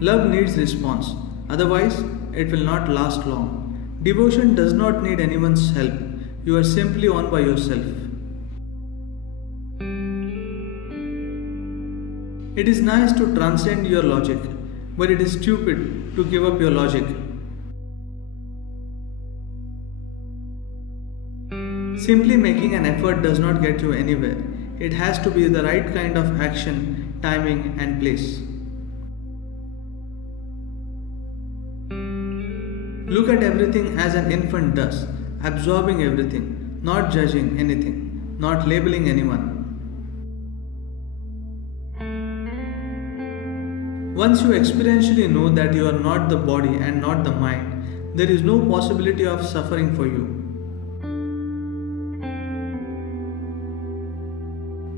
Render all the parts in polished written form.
Love needs response, otherwise, it will not last long. Devotion does not need anyone's help, you are simply on by yourself. It is nice to transcend your logic, but it is stupid to give up your logic. Simply making an effort does not get you anywhere. It has to be the right kind of action, timing, and place. Look at everything as an infant does, absorbing everything, not judging anything, not labeling anyone. Once you experientially know that you are not the body and not the mind, there is no possibility of suffering for you.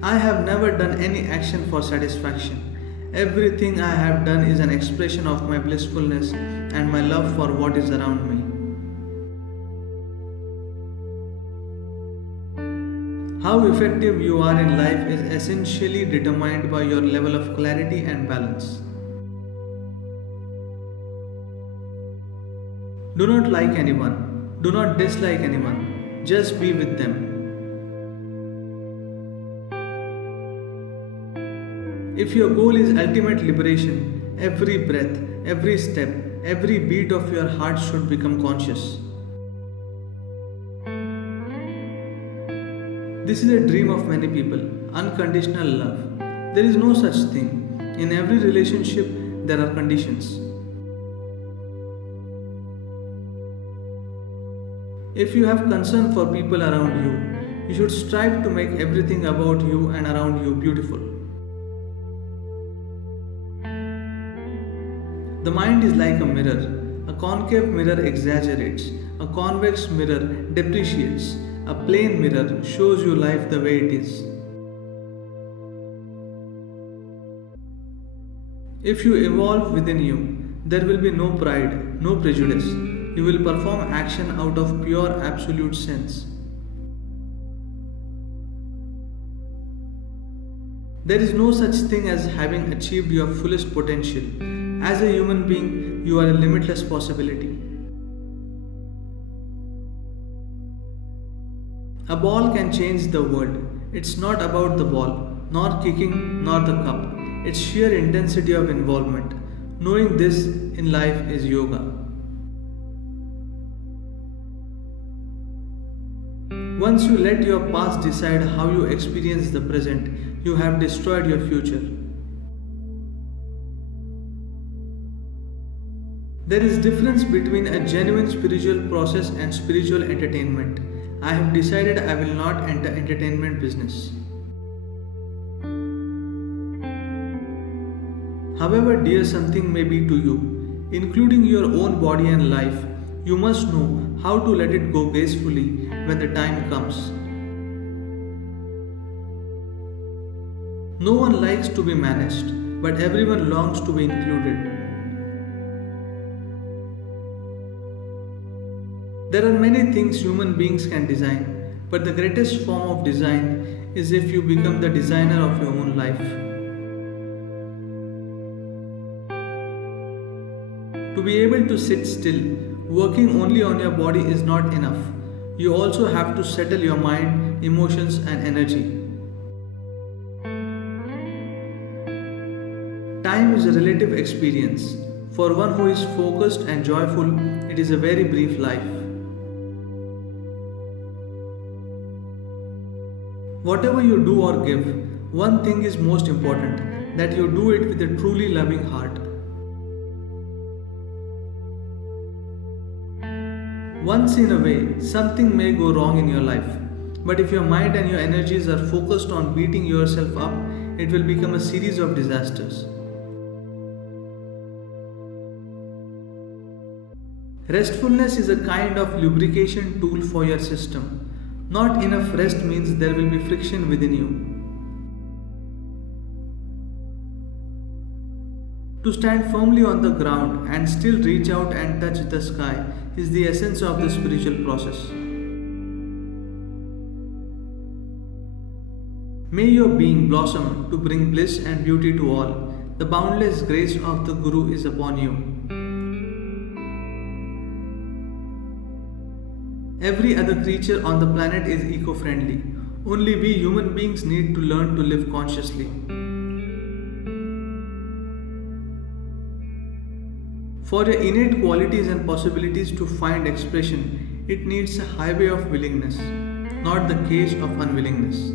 I have never done any action for satisfaction. Everything I have done is an expression of my blissfulness and my love for what is around me. How effective you are in life is essentially determined by your level of clarity and balance. Do not like anyone, do not dislike anyone, just be with them. If your goal is ultimate liberation, every breath, every step, every beat of your heart should become conscious. This is a dream of many people, unconditional love. There is no such thing. In every relationship, there are conditions. If you have concern for people around you, you should strive to make everything about you and around you beautiful. The mind is like a mirror. A concave mirror exaggerates, a convex mirror depreciates, a plane mirror shows you life the way it is. If you evolve within you, there will be no pride, no prejudice. You will perform action out of pure absolute sense. There is no such thing as having achieved your fullest potential. As a human being, you are a limitless possibility. A ball can change the world. It's not about the ball, nor kicking, nor the cup. It's sheer intensity of involvement. Knowing this in life is yoga. Once you let your past decide how you experience the present, you have destroyed your future. There is difference between a genuine spiritual process and spiritual entertainment. I have decided I will not enter entertainment business. However dear something may be to you, including your own body and life, you must know how to let it go gracefully when the time comes. No one likes to be managed, but everyone longs to be included. There are many things human beings can design, but the greatest form of design is if you become the designer of your own life. To be able to sit still, working only on your body is not enough. You also have to settle your mind, emotions, and energy. Time is a relative experience. For one who is focused and joyful, it is a very brief life. Whatever you do or give, one thing is most important, that you do it with a truly loving heart. Once in a way, something may go wrong in your life, but if your mind and your energies are focused on beating yourself up, it will become a series of disasters. Restfulness is a kind of lubrication tool for your system. Not enough rest means there will be friction within you. To stand firmly on the ground and still reach out and touch the sky is the essence of the spiritual process. May your being blossom to bring bliss and beauty to all. The boundless grace of the Guru is upon you. Every other creature on the planet is eco friendly. Only we human beings need to learn to live consciously. For your innate qualities and possibilities to find expression, it needs a highway of willingness, not the cage of unwillingness.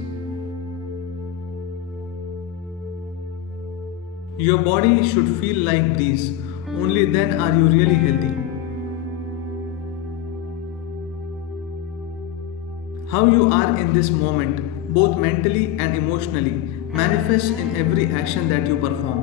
Your body should feel like breeze, only then are you really healthy. How you are in this moment, both mentally and emotionally, manifests in every action that you perform.